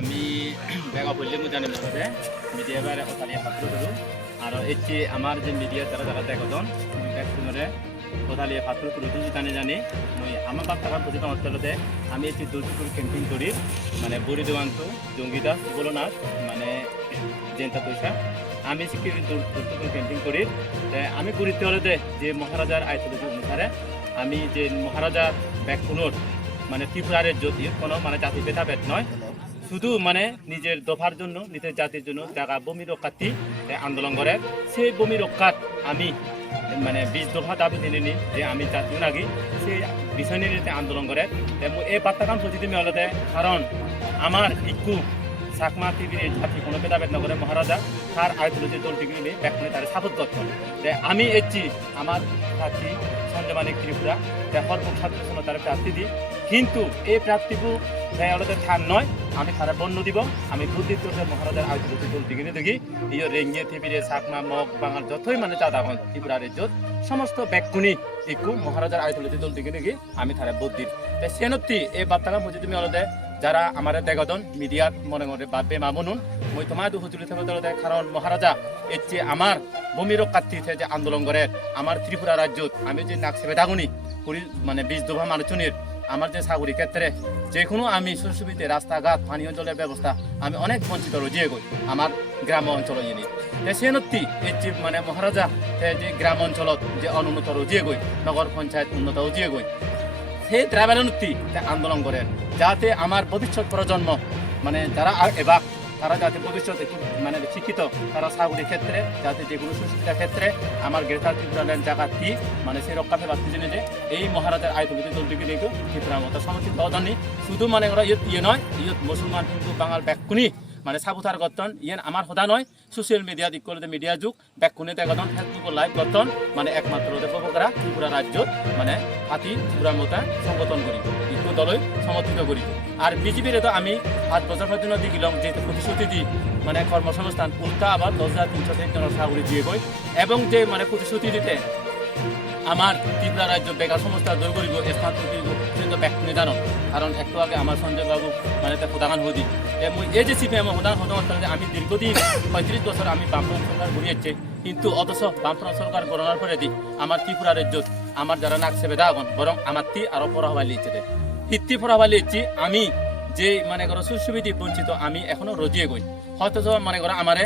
আমি বেগা বললে মুজানি মধ্যে মিডিয়া বাইরে কথা নিয়ে পাত্র করু আর এটি আমার যে মিডিয়া যারা যারা দেখজন ব্যাকুনরে কথা নিয়ে পাত্র করু জানি জানি মই আমার বাপ টাকা বুঝিত অঞ্চলতে আমি এটি দুর্যোগ ক্যাম্পিং করি মানে বড়ি দেওয়ান্ত জঙ্গিদাস বলো না মানে জেন্তা পয়সা আমি সিকিউরিটি দুর্যোগ ক্যাম্পিং করি আমি করিতে হলে যে মহারাজার আইথোলজি অনুসারে আমি যে মহারাজার ব্যাকুনর মানে ত্রিপুরারের যদি কোনো মানে জাতি ভেদাভেদ নয় শুধু মানে নিজের দফার জন্য নিজের জাতির জন্য জায়গা বমি রক্ষার্থী আন্দোলন করে সেই বমি রক্ষাত আমি মানে 20 দফা দাবি নিয়ে যে আমি জাতীয় নাগি সেই বিষয় নিয়ে আন্দোলন করে এই বার্তাকান প্রতিদিন মেলতে কারণ আমার ইকু চাকমা টিভির জাতি কোনো ভেদাভেদ নগরে মহারাজা তার আইথোলজি দলটিকে নিয়ে ব্যাখ্যা তার সাপোর্ট করতেন আমি এসছি আমার প্রার্থী সঞ্জয় মানিক ত্রিপুরা সর্বক ছাত্র তার প্রার্থী দিই কিন্তু এই প্রার্থীকে ওদের থান নয় আমি তারা বন্য দিব আমি বুদ্ধিত মহারাজার আইথোলজি দলটিকে নিয়ে দেখি ইয়ে রেঙ্গিয়ে টিভির চাকমা মগ বাঙাল যতই মানে চাঁদা হন ত্রিপুরার ইজ্জত সমস্ত ব্যাকুনি একু মহারাজার আইথোলজি দলটিকে দেখি আমি তারা বুদ্ধ দিই সেনত্তি এই বার্তাটা বুঝি তুমি ওদের যারা আমার দেগদন মিডিয়াত মনে মনে বাদবে মামুনুন মই তোমার হুজুরি থেকে কারণ মহারাজা এর যে আমার ভূমি রক্ষার্থীতে যে আন্দোলন করে আমার ত্রিপুরা রাজ্যত আমি যে নাকসেবে দাগুনি কুড়ি মানে 20 দফা মানুষজনের আমার যে সাগরী ক্ষেত্রে যে কোনো আমি সুবিধে রাস্তাঘাট পানীয় জলের ব্যবস্থা আমি অনেক বঞ্চিত রয়ে গই আমার গ্রাম অঞ্চল ইনি সেনত্তি এর যে মানে মহারাজা যে গ্রাম অঞ্চলত যে অনুন্নত রয়ে গই নগর পঞ্চায়েত উন্নত রয়ে গই সেই দ্রাবিড় আন্দোলন করেন যাতে আমার ভবিষ্যৎ প্রজন্ম মানে যারা এবার তারা যাতে ভবিষ্যতে মানে শিক্ষিত তারা সাগরীর ক্ষেত্রে যাতে যে কোনো সুশিক্ষার ক্ষেত্রে আমার গ্রেটার ত্রিপুরার জায়গা কি মানে সেই রক্ষাতে বাড়তে জেনে যে এই মহারাজার আইথোলজি দলটিকে দেখো ত্রিপুরার মতো সমর্থিত হওয়া শুধু মানে ওরা ইয়ে নয় ইয়ে মুসলমান হিন্দু বাঙাল ব্যাকুনি মানে সাবুতার গঠন ইয়েন আমার সদা নয় সোশ্যাল মিডিয়া দিক করলে মিডিয়া যুগ ব্যাকুনিতে গঠন ফেসবুক লাইভ গঠন মানে একমাত্র দেবকরা ত্রিপুরা রাজ্যত মানে হাতি ত্রিপুরার মতো সংগঠন করি ইকু দলই সমর্থিত করি আর বিজেপির তো আমি 5 বছর পর্যন্ত দিলাম যেহেতু প্রতিশ্রুতি দিই মানে কর্মসংস্থান উল্টা আবার 10,303 জনের সাগরী দিয়ে গই এবং যে মানে প্রতিশ্রুতি দিতে আমার ত্রিপুরা রাজ্য বেকার সংস্থা দূর করিব একমাত্র কিন্তু ব্যাকুনি জানো কারণ একটু আগে আমার সঞ্জয় বাবু মানে প্রধান হদি এই যে সিপিএম প্রধান হতে আমি দীর্ঘদিন 35 বছর আমি বামফ্রন্ট সরকার ঘুরিয়েছে কিন্তু অথচ বামফ্রন্ট সরকার গণনার পরে দিই আমার ত্রিপুরা রাজ্য আমার যারা নাকসেবে দাগন বরং আমার আরো পড়াবালি ইচ্ছে হিত্তি পড়াবালি ইচ্ছি আমি যে মানে করো সুবিধি বঞ্চিত আমি এখনো রজিয়ে গই হয়তো মনে করো আমারে